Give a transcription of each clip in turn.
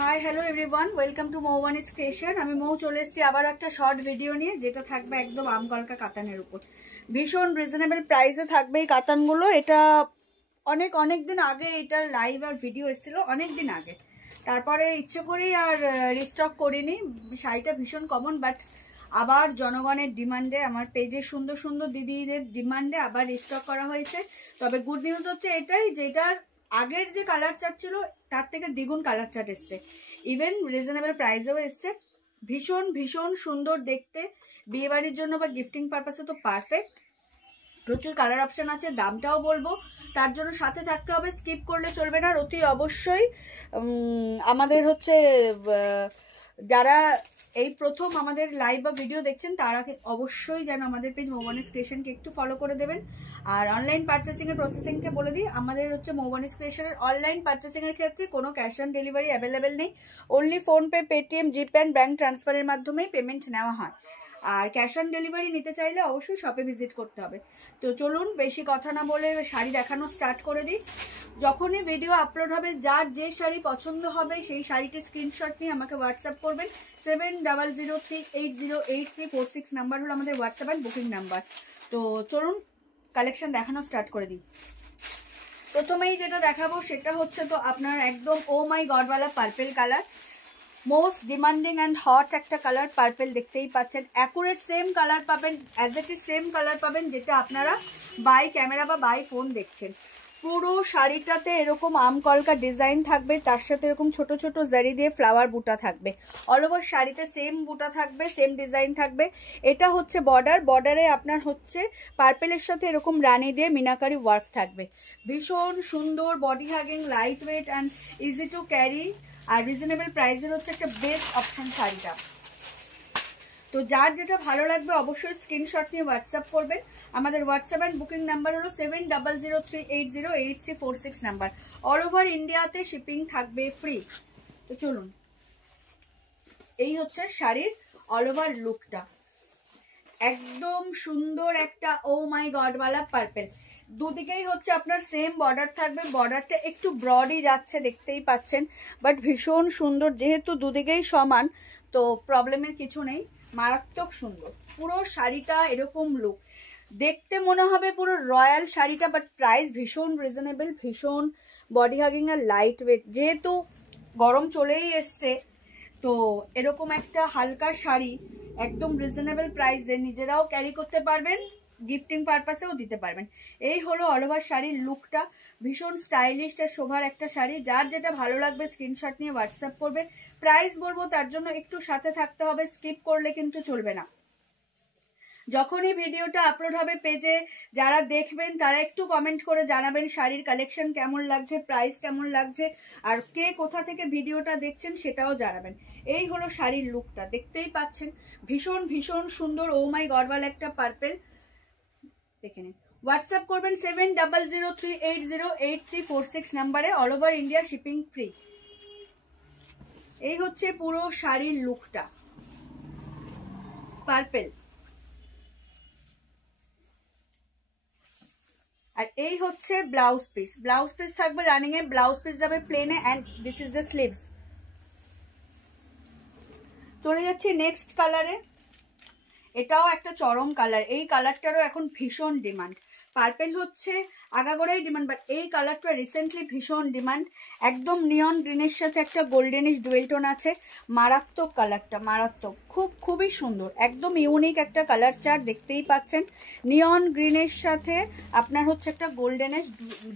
High hello everyone, welcome to Moubani's creation. আমি মৌ চলে এসেছি আবার একটা শর্ট ভিডিও নিয়ে, যেটা থাকবে একদম আমকলকা কাতানের উপর। ভীষণ রিজনেবল প্রাইসে থাকবে এই কাতানগুলো। এটা অনেক দিন আগে এটার লাইভ আর ভিডিও এসেছিল, অনেক দিন আগে। তারপরে ইচ্ছে করেই আর রিস্টক করিনি। শাড়িটা ভীষণ কমন, বাট আবার জনগণের ডিমান্ডে, আমার পেজে সুন্দর সুন্দর দিদিদের ডিমান্ডে আবার রিস্টক করা হয়েছে। তবে গুড নিউজ হচ্ছে এটাই, যেটার আগের যে কালার চার্ট ছিল তার থেকে দ্বিগুণ কালার চার্ট এসছে, ইভেন রিজনেবল প্রাইসেও এসছে। ভীষণ ভীষণ সুন্দর দেখতে, বিয়ে বাড়ির জন্য বা গিফটিং পারপাসে তো পারফেক্ট। প্রচুর কালার অপশন আছে, দামটাও বলবো, তার জন্য সাথে থাকতে হবে, স্কিপ করলে চলবে না। অতি অবশ্যই আমাদের হচ্ছে যারা এই প্রথম আমাদের লাইভ বা ভিডিও দেখছেন, তারা অবশ্যই যেন আমাদের পেজ মৌবানিস ক্রিয়েশনকে একটু ফলো করে দেবেন। আর অনলাইন পারচেসিংয়ের প্রসেসিংটা বলে দিই, আমাদের হচ্ছে মৌবানিস ক্রিয়েশনের অনলাইন পারচেসিংয়ের ক্ষেত্রে কোনো ক্যাশ অন ডেলিভারি অ্যাভেলেবেল নেই। Only PhonePe, Paytm, GPay and bank ট্রান্সফারের মাধ্যমেই পেমেন্ট নেওয়া হয়। আর ক্যাশ অন ডেলিভারি নিতে চাইলে অবশ্যই শপে ভিজিট করতে হবে। তো চলুন বেশি কথা না বলে শাড়ি দেখানো স্টার্ট করে দিই। যখনই ভিডিও আপলোড হবে, যার যে শাড়ি পছন্দ হবে সেই শাড়িটির স্ক্রিনশট নিয়ে আমাকে হোয়াটসঅ্যাপ করবেন। 7003808346 নাম্বার হলো আমাদের হোয়াটসঅ্যাপ অ্যান্ড বুকিং নাম্বার। তো চলুন কালেকশন দেখানো স্টার্ট করে দিই। প্রথমেই যেটা দেখাবো সেটা হচ্ছে তো আপনার একদম ও মাই গডওয়ালা purple colour. Most demanding and hot একটা কালার পার্পেল, দেখতেই পাচ্ছেন। অ্যাকুরেট সেম কালার পাবেন, as it is same colour পাবেন যেটা আপনারা বাই ক্যামেরা বা বাই ফোন দেখছেন। পুরো শাড়িটাতে এরকম আমকলকা ডিজাইন থাকবে, তার সাথে এরকম ছোট ছোট জারি দিয়ে ফ্লাওয়ার বুটা থাকবে। অল ওভার শাড়িতে সেম বুটা থাকবে, সেম ডিজাইন থাকবে। এটা হচ্ছে বর্ডার, বর্ডারে আপনার হচ্ছে পার্পেলের সাথে এরকম রানী দিয়ে মিনাকারি ওয়ার্ক থাকবে। ভীষণ সুন্দর, body hugging, light weight and easy to carry. আর রিজনেবল প্রাইসের হচ্ছে একটা বেস্ট অপশন শাড়িটা। তো যার যেটা ভালো লাগবে অবশ্যই স্ক্রিনশট নিয়ে হোয়াটসঅ্যাপ করবেন। আমাদের হোয়াটসঅ্যাপ অ্যান্ড বুকিং নাম্বার হলো 7003808346 নাম্বার। অল ওভার ইন্ডিয়াতে শিপিং থাকবে ফ্রি। তো চলুন, এই হচ্ছে শাড়ির অল ওভার লুকটা। একদম সুন্দর একটা ও মাই গডওয়ালা পার্পেল। দুদিকেই হচ্ছে আপনার সেম বর্ডার থাকবে, বর্ডারটা একটু ব্রডই যাচ্ছে দেখতেই পাচ্ছেন, বাট ভীষণ সুন্দর। যেহেতু দুদিকেই সমান তো প্রবলেমের কিছু নেই, মারাত্মক সুন্দর। পুরো শাড়িটা এরকম লুক, দেখতে মনে হবে পুরো রয়্যাল শাড়িটা, বাট প্রাইস ভীষণ রিজনেবল, ভীষণ বডি হাগিং আর লাইট ওয়েট। যেহেতু গরম চলেই এসছে, তো এরকম একটা হালকা শাড়ি একদম রিজনেবল প্রাইসে নিজেরাও ক্যারি করতে পারবেন, গিফটিং পারপাসেও দিতে পারবেন। এই হলো অল ওভার শাড়ির লুকটা। ভীষণ স্টাইলিশ আর শোভার একটা শাড়ি। যার যেটা ভালো লাগবে স্ক্রিনশট নিয়ে হোয়াটসঅ্যাপ করবে। প্রাইস বলবো, তার জন্য একটু সাথে থাকতে হবে, স্কিপ করলে কিন্তু চলবে না। যখনই ভিডিওটা আপলোড হবে পেজে, যারা দেখবেন তারা একটু কমেন্ট করে জানাবেন শাড়ির কালেকশন কেমন লাগছে, প্রাইস কেমন লাগছে, আর কে কোথা থেকে ভিডিওটা দেখছেন সেটাও জানাবেন। এই হলো শাড়ির লুকটা, দেখতেই পাচ্ছেন। ভীষণ ভীষণ সুন্দর ও মাই গডওয়ালা একটা পার্পেল। দেখে নিন, হোয়াটসঅ্যাপ করবেন 7003808346 নাম্বারে। All over India shipping free. এই হচ্ছে পুরো শাড়ির লুকটা, পার্পেল। আর এই হচ্ছে ব্লাউজ পিস। ব্লাউজ পিস থাকবে রানিং এ, ব্লাউজ পিস যাবে প্লেনে, and this is the sleeves. চলে যাচ্ছি নেক্সট কালারে। এটাও একটা চরম কালার, এই কালারটারও এখন ভীষণ ডিমান্ড। পার্পেল হচ্ছে আগাগোড়াই ডিমান্ড, বাট এই কালারটা রিসেন্টলি ভীষণ ডিমান্ড। একদম নিয়ন গ্রিনের সাথে একটা গোল্ডেনিশ ডুয়েল টোন আছে। মারাত্মক কালারটা, মারাত্মক, খুবই সুন্দর, একদম ইউনিক একটা কালার চার্ট, দেখতেই পাচ্ছেন। নিয়ন গ্রিনের সাথে আপনার হচ্ছে একটা গোল্ডেনিশ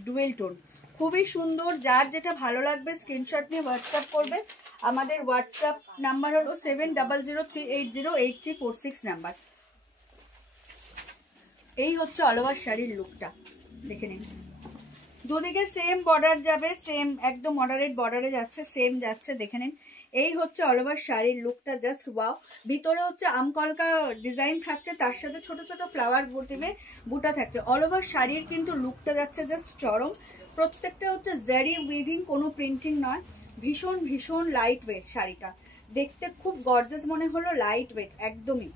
ডুয়েল টোন, খুবই সুন্দর। যার যেটা ভালো লাগবে স্ক্রিনশট নিয়ে হোয়াটসঅ্যাপ করবে। আমাদের হোয়াটসঅ্যাপ নাম্বার হলো 7003808346 নাম্বার। এই হচ্ছে অল ওভার শাড়ির লুকটা, দেখে নিন। দুদিকে সেম বর্ডার যাবে, সেম একদম মডারেট বর্ডারে যাচ্ছে, সেম যাচ্ছে, দেখে নিন। এই হচ্ছে অল ওভার শাড়ির লুকটা, জাস্ট ওয়াও। ভিতরে হচ্ছে আমকলকা ডিজাইন থাকছে, তার সাথে ছোট ছোট ফ্লাওয়ার বুটা থাকছে। অল ওভার শাড়ির কিন্তু লুকটা যাচ্ছে জাস্ট চরম। প্রত্যেকটা হচ্ছে জারি উইভিং, কোনো প্রিন্টিং নয়। ভীষণ ভীষণ লাইট ওয়েট শাড়িটা, দেখতে খুব গর্জাস মনে হলো, লাইট ওয়েট একদমই।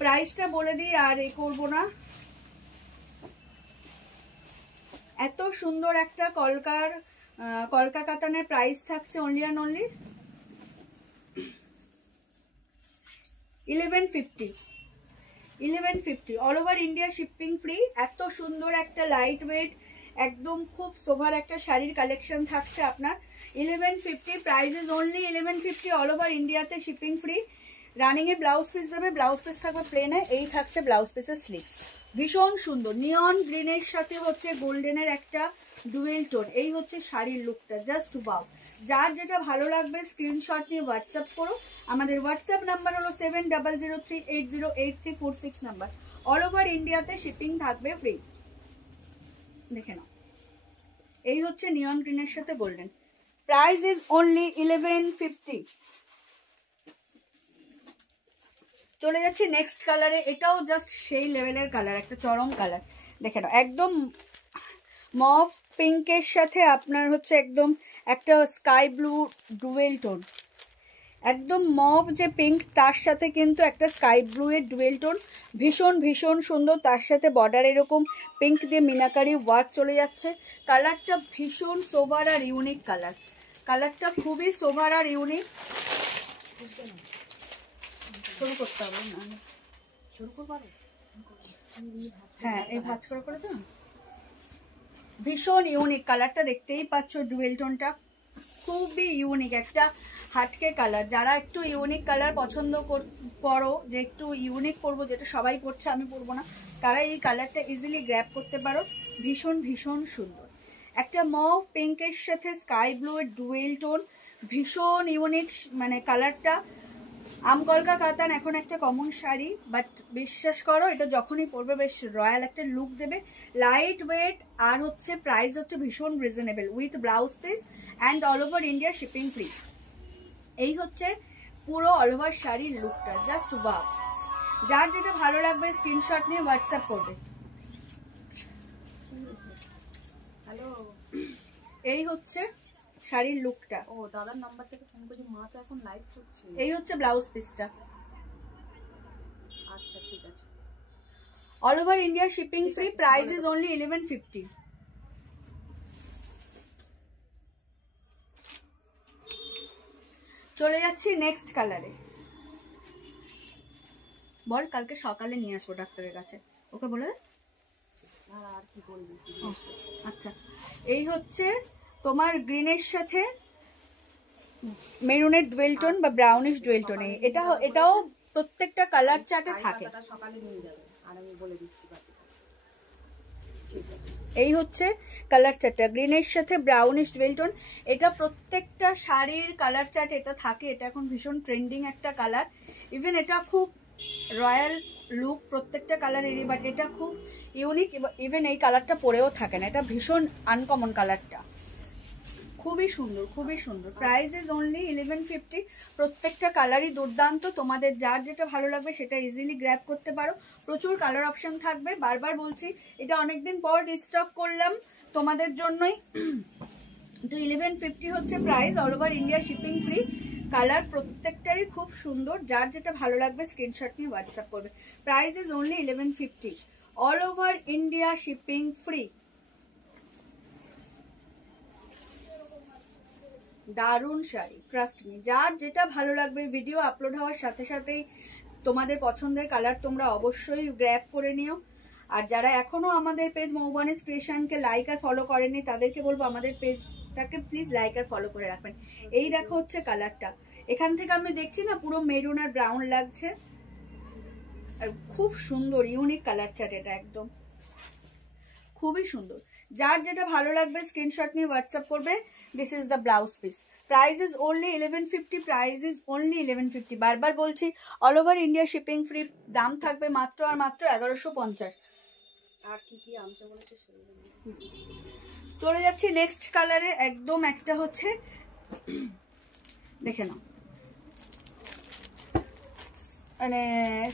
প্রাইসটা বলে দিই, আর এ করবো না। এত সুন্দর একটা কলকার কলকা কাতানের প্রাইস থাকছে only and only 1150 all over India shipping free. এত সুন্দর একটা লাইট ওয়েট একদম খুব সোভার একটা শাড়ির কালেকশন থাকছে আপনার 1150 price is only 1150 all over ইন্ডিয়াতে শিপিং ফ্রি। রানিং এ ব্লাউজ পিস দেবে, ব্লাউজ পিস থাকবে প্লেনে, এই থাকছে ব্লাউজ পিসের স্লিভস। ভীষণ সুন্দর নিয়ন গ্রিনের সাথে হচ্ছে গোল্ডেনের একটা ডুয়েল টোন, এই হচ্ছে শাড়ির লুকটা জাস্ট ওয়াও। যার যেটা ভালো লাগবে স্ক্রিনশট নিয়ে হোয়াটসঅ্যাপ করো। আমাদের হোয়াটসঅ্যাপ নাম্বার হলো 7003808346 নাম্বার। অল ওভার ইন্ডিয়াতে শিপিং থাকবে ফ্রি। দেখে নাও, এই হচ্ছে নিয়ন গ্রিনের সাথে গোল্ডেন, প্রাইস ইজ অনলি 1150। চলে যাচ্ছি নেক্সট কালারে, এটাও জাস্ট সেই লেভেলের কালার, একটা চরম কালার। দেখে নাও, একদম মভ পিঙ্কের সাথে আপনার হচ্ছে একদম একটা স্কাই ব্লু ডুয়েল টোন, একদম মভ যে পিঙ্ক তার সাথে কিন্তু একটা স্কাই ব্লু এর ডুয়েল টোন, ভীষণ ভীষণ সুন্দর। তার সাথে বর্ডার এরকম পিঙ্ক দিয়ে মিনাকারি ওয়ার্ক চলে যাচ্ছে। কালারটা ভীষণ সোভার আর ইউনিক কালার, কালারটা খুবই সোভার আর ইউনিক। শুরু করতে হবে না, শুরু করবো, হ্যাঁ এই ভাত করে তো। ভীষণ ইউনিক কালারটা, দেখতেই পাচ্ছ ডুয়েল টোনটা খুবই ইউনিক, একটা হাটকে কালার। যারা একটু ইউনিক কালার পছন্দ করো, যে একটু ইউনিক করবো, যেটা সবাই পরছে আমি পরবো না, তারা এই কালারটা ইজিলি গ্র্যাব করতে পারো। ভীষণ ভীষণ সুন্দর, একটা মভ পিঙ্কের সাথে স্কাই ব্লু এর ডুয়েল টোন, ভীষণ ইউনিক মানে কালারটা। আমকলকা কাতান এখন একটা কমন শাড়ি, বাট বিশ্বাস করো এটা যখনই পরবে বেশ রয়্যাল একটা লুক দেবে। লাইট ওয়েট আর হচ্ছে প্রাইস হচ্ছে ভীষণ reasonable with blouse piece and all over India shipping free. এই হচ্ছে পুরো অল ওভার শাড়ির লুকটা, জাস্ট ওয়াও। যার যেটা ভালো লাগবে স্ক্রিনশট নিয়ে হোয়াটসঅ্যাপ করবে। হ্যালো, এই হচ্ছে শাড়ির লুকটা। ও দাদার নাম্বার থেকে ফোন করছি, মা তো এখন লাইভ করছে। এই হচ্ছে ব্লাউজ পিসটা। আচ্ছা ঠিক আছে। All over India shipping free, price is only 1150। চলে যাচ্ছি নেক্সট কালারে। বল, কালকে সকালে নিয়ে আসবো ডাক্তারের কাছে, ওকে বলে দে। আর কি বলবি? আচ্ছা, এই হচ্ছে তোমার গ্রিনের সাথে মেরুনের ডুয়েল টোন বা ব্রাউনিশ ডুয়েল টোনে, এটাও প্রত্যেকটা কালার চার্টে থাকে। সকালে নিয়ে যাবে আর আমি বলে দিচ্ছি বাকিটা। ঠিক আছে, এই হচ্ছে কালার চার্টটা, গ্রিনের সাথে ব্রাউনিশ ডুয়েল টোন। এটা প্রত্যেকটা শাড়ির কালার চার্ট এটা থাকে, এটা এখন ভীষণ ট্রেন্ডিং একটা কালার। ইভেন এটা খুব রয়্যাল লুক প্রত্যেকটা কালারেরই, বাট এটা খুব ইউনিক। ইভেন এই কালারটা পরেও থাকে না, এটা ভীষণ আনকমন কালারটা, খুবই সুন্দর খুবই সুন্দর। Price is only 1150। প্রত্যেকটা কালারই দুর্দান্ত, তোমাদের যার যেটা ভালো লাগবে সেটা ইজিলি গ্র্যাব করতে পারো। প্রচুর কালার অপশন থাকবে, বারবার বলছি এটা অনেকদিন পর রিস্টক করলাম তোমাদের জন্যই। তো 1150 হচ্ছে price, all over India shipping free. Colour প্রত্যেকটারই খুব সুন্দর, যার যেটা ভালো লাগবে স্ক্রিনশট নিয়ে হোয়াটসঅ্যাপ করবে। Price is only 1150, all over India shipping free. দারুণ শাড়ি, ট্রাস্ট মি। যার যেটা ভালো লাগবে ভিডিও আপলোড হওয়ার সাথে সাথেই তোমাদের পছন্দের কালার তোমরা অবশ্যই গ্র্যাব করে নিও। আর যারা এখনো আমাদের পেজ মৌবানিস ক্রিয়েশনকে লাইক আর ফলো করেনি তাদেরকে বলবো আমাদের পেজটাকে প্লিজ লাইক আর ফলো করে রাখবেন। এই দেখো হচ্ছে কালারটা, এখান থেকে আমি দেখছি না পুরো মেরুন আর ব্রাউন লাগছে, আর খুব সুন্দর ইউনিক কালার চার্ট, এটা একদম খুবই সুন্দর। যার যেটা ভালো লাগবে স্ক্রিনশট নিয়ে হোয়াটসঅ্যাপ করবে। This is the blouse piece, price is only 1150, price is only 1150। বারবার বলছি all over India shipping free, দাম থাকবে মাত্র আর মাত্র 1150। আর কি কি আনতে বলেছে চলে যাচ্ছি নেক্সট কালারে, একদম একটা হচ্ছে দেখে নাও মানে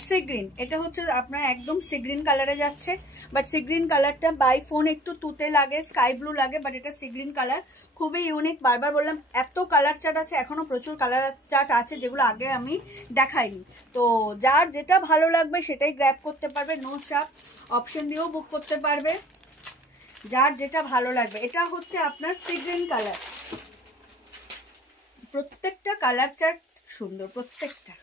সি গ্রিন, এটা হচ্ছে আপনার একদম সি গ্রিন কালারে যাচ্ছে, বাট সি গ্রিন কালারটা বাই ফোন একটু তুতে লাগে, স্কাই ব্লু লাগে, বাট এটা সি গ্রিন কালার, খুবই ইউনিক। বারবার বললাম এত কালার চার্ট আছে, এখনো প্রচুর কালার চার্ট আছে যেগুলো আগে আমি দেখাইনি। তো যার যেটা ভালো লাগবে সেটাই গ্র্যাব করতে পারবে, নো চাপ, অপশন দিয়েও বুক করতে পারবে। যার যেটা ভালো লাগবে। এটা হচ্ছে আপনার সি গ্রিন কালার, প্রত্যেকটা কালার চার্ট সুন্দর, প্রত্যেকটা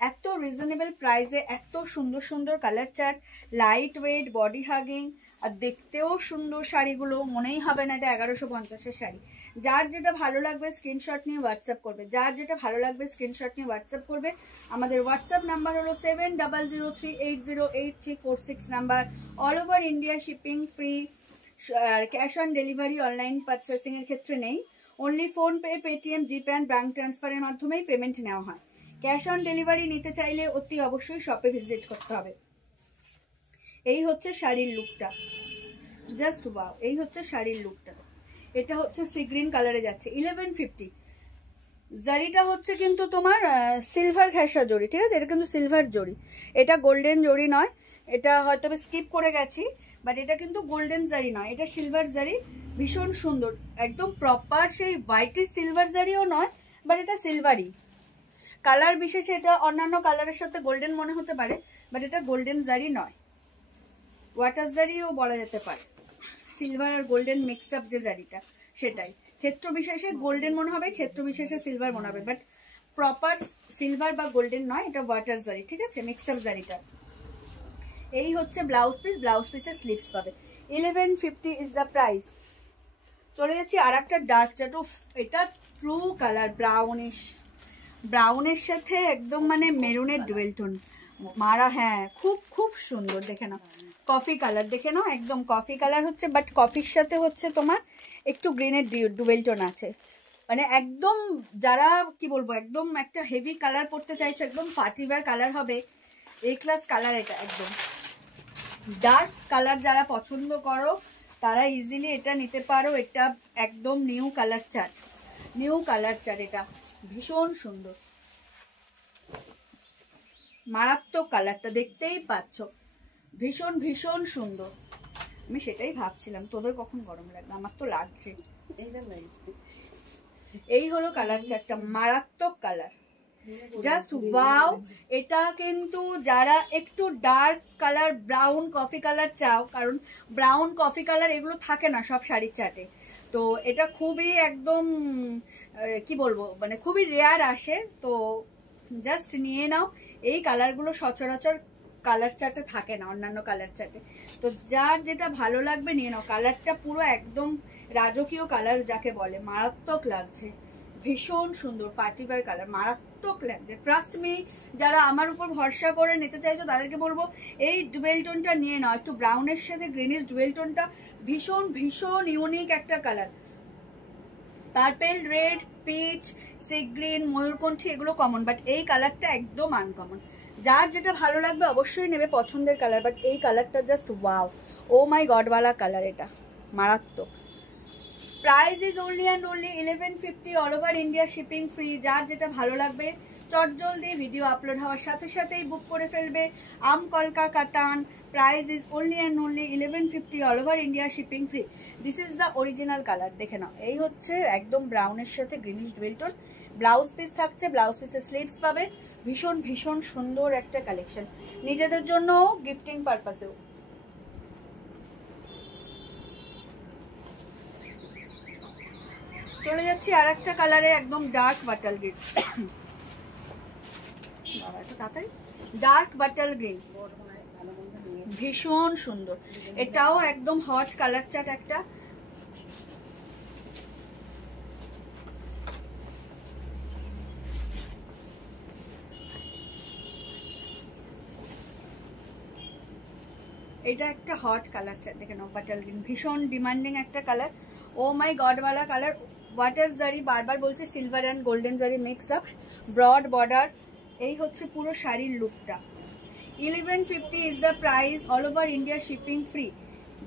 এত রিজনেবল প্রাইসে এত সুন্দর সুন্দর colour chart, light weight, body hugging, আর দেখতেও সুন্দর শাড়িগুলো, মনেই হবে না এটা 1150-এর শাড়ি। যার যেটা ভালো লাগবে স্ক্রিনশট নিয়ে হোয়াটসঅ্যাপ করবে, যার যেটা ভালো লাগবে স্ক্রিনশট নিয়ে হোয়াটসঅ্যাপ করবে। আমাদের হোয়াটসঅ্যাপ নাম্বার হলো 7003808346 number. All over India shipping free, cash on delivery online purchasing এর ক্ষেত্রে নেই। Only PhonePe, Paytm, GPay and bank ট্রান্সফারের মাধ্যমেই পেমেন্ট নেওয়া হয়। ক্যাশ অন ডেলিভারি নিতে চাইলে অতি অবশ্যই শপে ভিজিট করতে হবে। এই হচ্ছে শাড়ির লুকটা, জাস্ট ওয়াও। এই হচ্ছে শাড়ির লুকটা, এটা হচ্ছে সি গ্রিন কালারে যাচ্ছে 1150। জারিটা হচ্ছে কিন্তু তোমার সিলভার ঘেঁষা জড়ি, ঠিক আছে? এটা কিন্তু সিলভার জড়ি, এটা গোল্ডেন জড়ি নয়। এটা হয়তো স্কিপ করে গেছি, বাট এটা কিন্তু গোল্ডেন জারি নয়, এটা সিলভার জারি। ভীষণ সুন্দর, একদম প্রপার সেই হোয়াইটের সিলভার জারিও নয়, বাট এটা সিলভারই। কালার বিশেষে এটা অন্যান্য কালারের সাথে গোল্ডেন মনে হতে পারে, বাট এটা গোল্ডেন জারি নয়, ওয়াটার জারিও বলা যেতে পারে। সিলভার আর গোল্ডেন মিক্স আপ যে জারিটা, সেটাই। ক্ষেত্র বিশেষে গোল্ডেন মনে হবে, ক্ষেত্র বিশেষে সিলভার মনে হবে, বাট প্রপার সিলভার বা গোল্ডেন নয়, এটা ওয়াটার জারি, ঠিক আছে? মিক্স আপ জারিটা। এই হচ্ছে ব্লাউজ পিস, ব্লাউজ পিসের স্লিভস পাবে। 1150 ইজ দ্য প্রাইস। চলে যাচ্ছি আর একটা ডার্ক চাট, এটা ট্রু কালার, ব্রাউনিশ, ব্রাউনের সাথে একদম মানে মেরুনের ডুয়েল টোন মারা। হ্যাঁ, খুব খুব সুন্দর, দেখে নাও। কফি কালার, দেখে নাও, একদম কফি কালার হচ্ছে, বাট কফির সাথে হচ্ছে তোমার একটু গ্রিনের ডুয়েল টোন আছে। মানে একদম যারা কি বলবো, একদম একটা হেভি কালার পরতে চাইছো, একদম পার্টিওয়্যার কালার হবে, এই ক্লাস কালার এটা। একদম ডার্ক কালার যারা পছন্দ করো তারা ইজিলি এটা নিতে পারো। এটা একদম new colour chart, new colour chart. এটা ভীষণ সুন্দর, মারাত্মক কালারটা, দেখতেই পাচ্ছ, ভীষণ ভীষণ সুন্দর। আমি সেটাই ভাবছিলাম তোদের কখন গরম লাগবে, আমার তো লাগছে। এই হলো কালার চার্টটা, মারাত্মক কালার, জাস্ট ওয়াও। এটা কিন্তু যারা একটু dark colour, brown coffee colour চাও, কারণ ব্রাউন কফি কালার এগুলো থাকে না সব শাড়ির চার্টে, তো এটা খুবই একদম কি বলবো, মানে খুবই রেয়ার আসে, তো জাস্ট নিয়ে নাও। এই কালারগুলো সচরাচর কালার চার্টে থাকে না, অন্যান্য কালার চার্টে, তো যার যেটা ভালো লাগবে নিয়ে নাও। কালারটা পুরো একদম রাজকীয় কালার যাকে বলে, মারাত্মক লাগছে, ভীষণ সুন্দর পার্টিওয়্যার কালার, মারাত্মক লাগছে। ট্রাস্ট মি, যারা আমার উপর ভরসা করে নিতে চাইছো তাদেরকে বলবো এই ডুয়েল টোনটা নিয়ে নাও। একটু ব্রাউনের সাথে গ্রিনিশ ডুয়েল টোনটা ভীষণ ভীষণ ইউনিক একটা colour. Purple, red, peach, sea green, ময়ূরকণ্ঠী এগুলো কমন, বাট এই কালারটা একদম আনকমন। যার যেটা ভালো লাগবে অবশ্যই নেবে, পছন্দের কালার, বাট এই কালারটা জাস্ট ওয়াও, ও মাই গড ওয়ালা কালার, এটা মারাত্মক। Price is only and only 1150, all over India shipping free. যার যেটা ভালো লাগবে চটজলদি ভিডিও আপলোড হওয়ার সাথে সাথেই বুক করে ফেলবে। আম কলকা কাতান, price is only and only 1150, all over India shipping free. This is the original colour, দেখে নাও। এই হচ্ছে একদম ব্রাউনের সাথে greenish dual tone. Blouse piece থাকছে, ব্লাউজ পিসের স্লিভস পাবে। ভীষণ ভীষণ সুন্দর একটা কালেকশন, নিজেদের জন্য গিফটিং পারপাসেও। চলে যাচ্ছি আর একটা কালারে, একদম ডার্ক বাটাল গ্রিন, ডার্ক বাটাল গ্রিন, ভীষণ সুন্দর। এটাও একদম হট কালার চার্ট একটা। এটা একটা হট কালার চার্ট, দেখে নাও, বাটাল গ্রিন, ভীষণ ডিমান্ডিং একটা কালার। ও মাই গড ওয়ালা কালার। ওয়াটার জারি, বারবার বলছে সিলভার অ্যান্ড গোল্ডেন জারি মিক্স আপ, ব্রড বর্ডার। এই হচ্ছে পুরো শাড়ির লুকটা। 1150 is the price, all over India shipping free.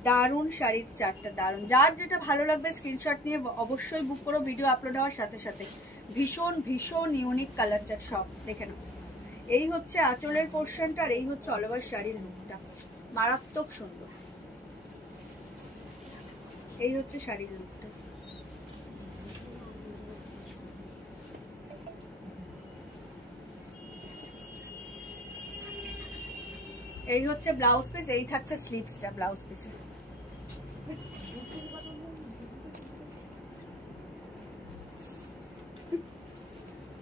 দারুণ শাড়ির চারটা, দারুণ। যার যেটা ভালো লাগবে স্ক্রিনশট নিয়ে অবশ্যই বুক করো ভিডিও আপলোড হওয়ার সাথে সাথে। ভীষণ ভীষণ ইউনিক কালার চার্ট সব, দেখে নাও। এই হচ্ছে আঁচলের পোর্শনটা, আর এই হচ্ছে অল ওভার শাড়ির লুকটা, মারাত্মক সুন্দর। এই হচ্ছে শাড়ির লুকটা। এই হচ্ছে ব্লাউজ পিস, এই থাকছে স্লিভসটা ব্লাউজ পিসে।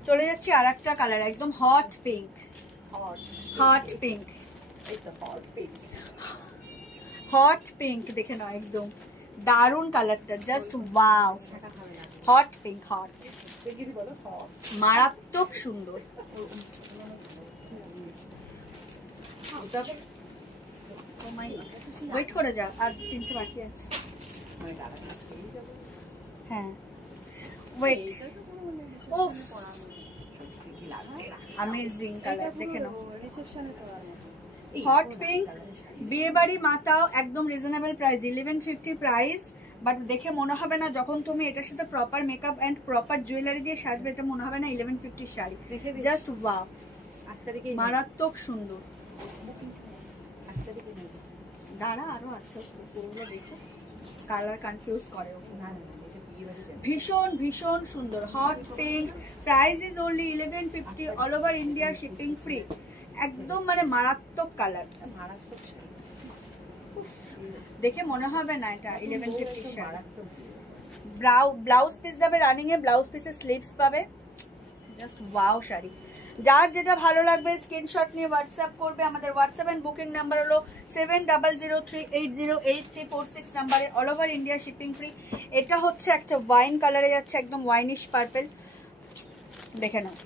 চলে যাচ্ছি আর একটা কালার, একদম hot pink. Hot pink, hot pink দেখে নাও, একদম দারুণ কালারটা, just wow. Hot pink, hot, মারাত্মক সুন্দর। ওয়েট করে যা, আর 3টে বাকি আছে। হ্যাঁ ওয়েট, ওফ অ্যামেজিং কালার, দেখে নাও। হট পিঙ্ক, বিয়ে বাড়ি মাতাও, একদম রিজনেবল প্রাইস, 1150 প্রাইস। বাট দেখে মনে হবে না, যখন তুমি এটার সাথে proper makeup and proper jewellery দিয়ে সাজবে, এটা মনে হবে না 1150 শাড়ি। জাস্ট ওয়াও, মারাত্মক সুন্দর। দাঁড়া, আরো আছে, দেখে কালার কনফিউজ করে। ভীষণ ভীষণ সুন্দর hot pink, price is only 1150, all over India shipping free. একদম মানে মারাত্মক কালার, দেখে মনে হবে না এটা 1150 শাড়ি। ব্লাউজ পিস যাবে রানিং এ, ব্লাউজ পিসের স্লিভস পাবে, জাস্ট ওয়াও শাড়ি। যার যেটা ভালো লাগবে স্ক্রিনশট নিয়ে হোয়াটসঅ্যাপ করবে। আমাদের হোয়াটসঅ্যাপ এন্ড বুকিং নাম্বার হলো 7003808346 নাম্বারে, all over India shipping free. এটা হচ্ছে একটা ওয়াইন কালারে যাচ্ছে, একদম ওয়াইনিশ পার্পল, দেখে নাও,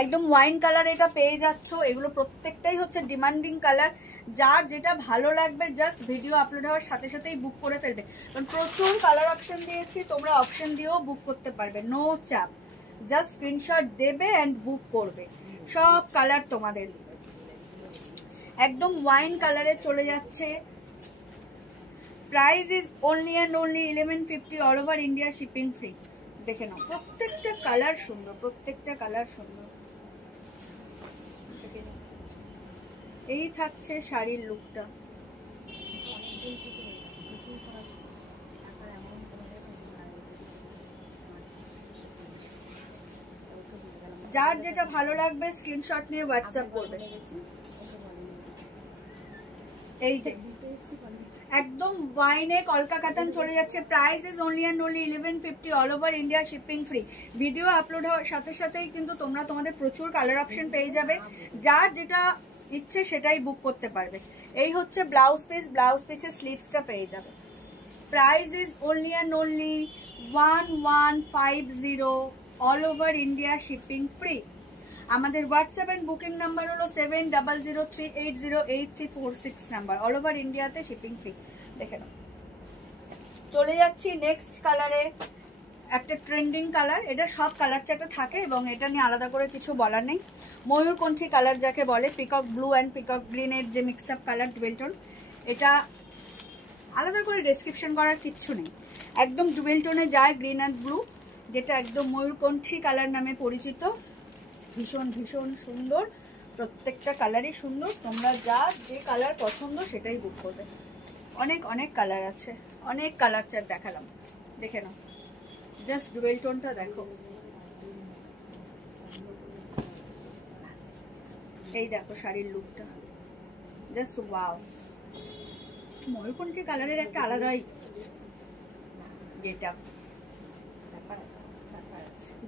একদম ওয়াইন কালার এটা পেয়ে যাচ্ছ। এগুলো প্রত্যেকটাই হচ্ছে ডিমান্ডিং কালার। যার যেটা ভালো লাগবে জাস্ট ভিডিও আপলোড হওয়ার সাথে সাথেই বুক করে ফেলবে, কারণ প্রচুর কালার অপশন দিয়েছি, তোমরা অপশন দিয়েও বুক করতে পারবে, নো চাপ। জাস্ট স্ক্রিনশট দেবে এন্ড বুক করবে, সব কালার তোমাদের। একদম ওয়াইন কালারে চলে যাচ্ছে, price is only and only 1150, all over India shipping free. দেখে নাও, প্রত্যেকটা কালার সুন্দর, প্রত্যেকটা কালার সুন্দর। এই থাকছে শাড়ির লুকটা। যার যেটা ভালো লাগবে স্ক্রিনশট নিয়ে হোয়াটসঅ্যাপ করবে। এই যে একদম ওয়াইনে কলকা কাতান চলে যাচ্ছে, price is only and only 1150, all over India shipping free. Video upload হওয়ার সাথে সাথেই কিন্তু তোমরা তোমাদের প্রচুর কালার অপশন পেয়ে যাবে, যার যেটা ইচ্ছে সেটাই বুক করতে পারবে। এই হচ্ছে ব্লাউজ পিস, ব্লাউজ পিসের স্লিভসটা পেয়ে যাবে। Price is only and only 1150, all over India shipping free. আমাদের হোয়াটসঅ্যাপ এন্ড বুকিং নাম্বার হলো 7003808346 নাম্বার, অল ওভার ইন্ডিয়াতে শিপিং ফ্রি। দেখে নাও, চলে যাচ্ছি নেক্সট কালারে, একটা ট্রেন্ডিং কালার। এটা সব কালার চার্টে থাকে এবং এটা নিয়ে আলাদা করে কিছু বলার নেই। ময়ূরকণ্ঠী কালার যাকে বলে, পিকক ব্লু অ্যান্ড পিকক গ্রিনের যে mix up colour, dual tone. এটা আলাদা করে ডেসক্রিপশন করার কিচ্ছু নেই, একদম ডুয়েল টোনে যায়, গ্রিন অ্যান্ড ব্লু, যেটা একদম ময়ূরকণ্ঠী কালার নামে পরিচিত। ভীষণ ভীষণ সুন্দর, প্রত্যেকটা কালারই সুন্দর। তোমরা যার যে কালার পছন্দ সেটাই বুক করবে। অনেক অনেক কালার আছে, অনেক কালার চার্ট দেখালাম, দেখে নাও। জাস্ট ডুয়েল টোনটা দেখো, এই দেখো শাড়ির লুকটা, জাস্ট ওয়াও। ময়ূরকণ্ঠী কালারের একটা আলাদাই গেটআপ।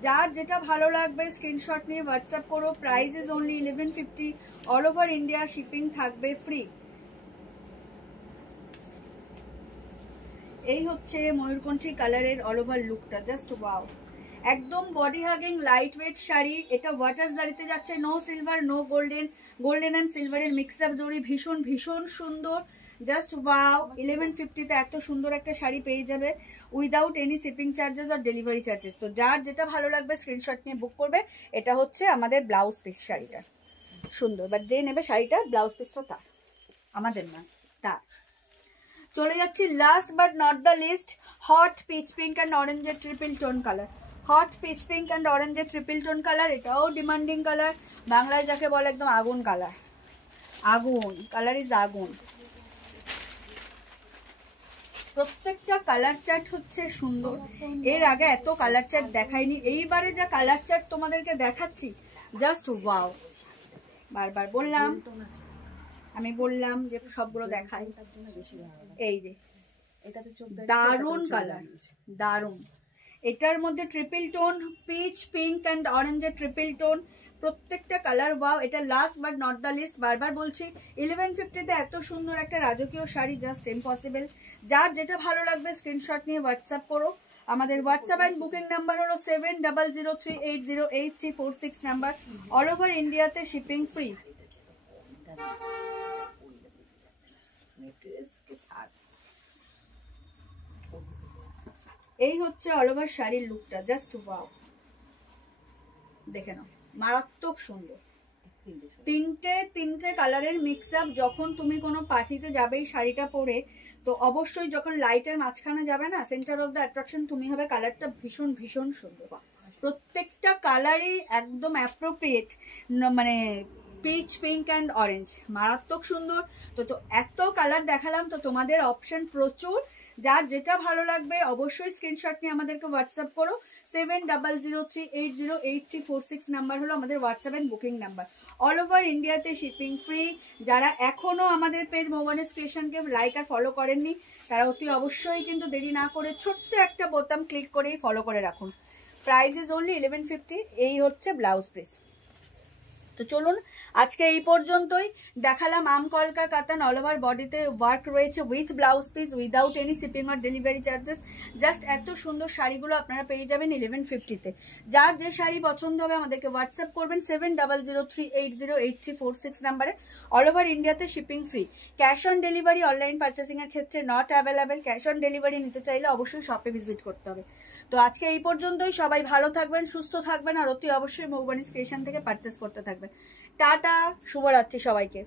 যার যেটা ভালো লাগবে স্ক্রিনশট নিয়ে হোয়াটসঅ্যাপ করো। Price is only 1150, all over India shipping থাকবে ফ্রি। এই হচ্ছে ময়ূরকণ্ঠী কালারের অল ওভার লুকটা, জাস্ট ওয়াও। একদম body hugging light weight sari. এটা ওয়াটার জারিতে যাচ্ছে, no silver no golden, golden and সিলভারের মিক্স আপ জড়ি, ভীষণ ভীষণ সুন্দর, জাস্ট ওয়াও। 1150-তে এত সুন্দর একটা শাড়ি পেয়ে যাবে উইদাউট এনি শিপিং চার্জেস আর ডেলিভারি চার্জেস। তো যার যেটা ভালো লাগবে স্ক্রিনশট নিয়ে বুক করবে। এটা হচ্ছে আমাদের ব্লাউজ পিস, শাড়িটা সুন্দর, বাট যে নেবে শাড়িটা ব্লাউজ পিসটা তার, আমাদের না, তার। চলে যাচ্ছি last but not the least, hot peach pink and অরেঞ্জের triple tone colour. Hot peach pink and অরেঞ্জের ট্রিপল টোন কালার, এটাও ডিমান্ডিং কালার, বাংলায় যাকে বলে একদম আগুন কালার, আগুন কালার ইজ আগুন। প্রত্যেকটা কালার চার্ট হচ্ছে সুন্দর, এর আগে এত কালার চার্ট দেখাইনি। এইবারে যা কালার চার্ট তোমাদেরকে দেখাচ্ছি, জাস্ট ওয়াও। বারবার বললাম, আমি বললাম যে সবগুলো দেখাই। এই যে এটাতে 14 দারুন কালার, দারুন। এটার মধ্যে triple tone, peach, pink and অরেঞ্জের ট্রিপল টোন, প্রত্যেকটা কালার ওয়াও। এটা last but not the least, বারবার বলছি 1150-তে এত সুন্দর একটা রাজকীয় শাড়ি জাস্ট ইম্পসিবল। যার যেটা ভালো লাগবে স্ক্রিনশট নিয়ে হোয়াটসঅ্যাপ করো। আমাদের হোয়াটসঅ্যাপ অ্যান্ড বুকিং নাম্বার হলো 7003808346 নাম্বার। অল ওভার ইন্ডিয়াতে শিপিং ফ্রি। এই হচ্ছে অল ওভার শাড়ির লুকটা, জাস্ট ওয়াও। দেখে নাও, মারাত্মক সুন্দর। তিনটে কালারের মিক্স আপ। যখন তুমি কোনো পার্টিতে যাবে এই শাড়িটা পরে, তো অবশ্যই যখন লাইটের মাঝখানে যাবে না, সেন্টার অফ দ্য অ্যাট্রাকশন তুমি হবে। কালারটা ভীষণ ভীষণ সুন্দর, প্রত্যেকটা কালারই একদম অ্যাপ্রোপ্রিয়েট, মানে পিচ, পিঙ্ক অ্যান্ড অরেঞ্জ, মারাত্মক সুন্দর। তো এত কালার দেখালাম, তো তোমাদের অপশন প্রচুর। যার যেটা ভালো লাগবে অবশ্যই স্ক্রিনশট নিয়ে আমাদেরকে হোয়াটসঅ্যাপ করো। 7003808346 নাম্বার হলো আমাদের WhatsApp and booking number. All over ইন্ডিয়াতে শিপিং ফ্রি। যারা এখনো আমাদের পেজ মৌবনিস ক্রিয়েশনকে লাইক আর ফলো করেননি, তারা অতি অবশ্যই কিন্তু দেরি না করে ছোট্ট একটা বোতাম ক্লিক করেই ফলো করে রাখুন। Price is only 1150। এই হচ্ছে ব্লাউজ পিস। তো চলুন আজকে এই পর্যন্তই। দেখালাম আম কলকা কাতান, অল ওভার বডিতে ওয়ার্ক রয়েছে with blouse piece, without any shipping আর ডেলিভারি চার্জেস। জাস্ট এত সুন্দর শাড়িগুলো আপনারা পেয়ে যাবেন 1150-তে। যার যে শাড়ি পছন্দ হবে আমাদেরকে হোয়াটসঅ্যাপ করবেন 7003808346 নাম্বারে। অল ওভার ইন্ডিয়াতে shipping free. Cash on delivery online purchasing এর ক্ষেত্রে not available. Cash on delivery নিতে চাইলে অবশ্যই শপে ভিজিট করতে হবে। তো আজকে এই পর্যন্তই। সবাই ভালো থাকবেন, সুস্থ থাকবেন, আর অতি অবশ্যই মৌবনিস ক্রিয়েশন থেকে পারচেস করতে থাকবেন। টাটা, শুভরাত্রি সবাইকে।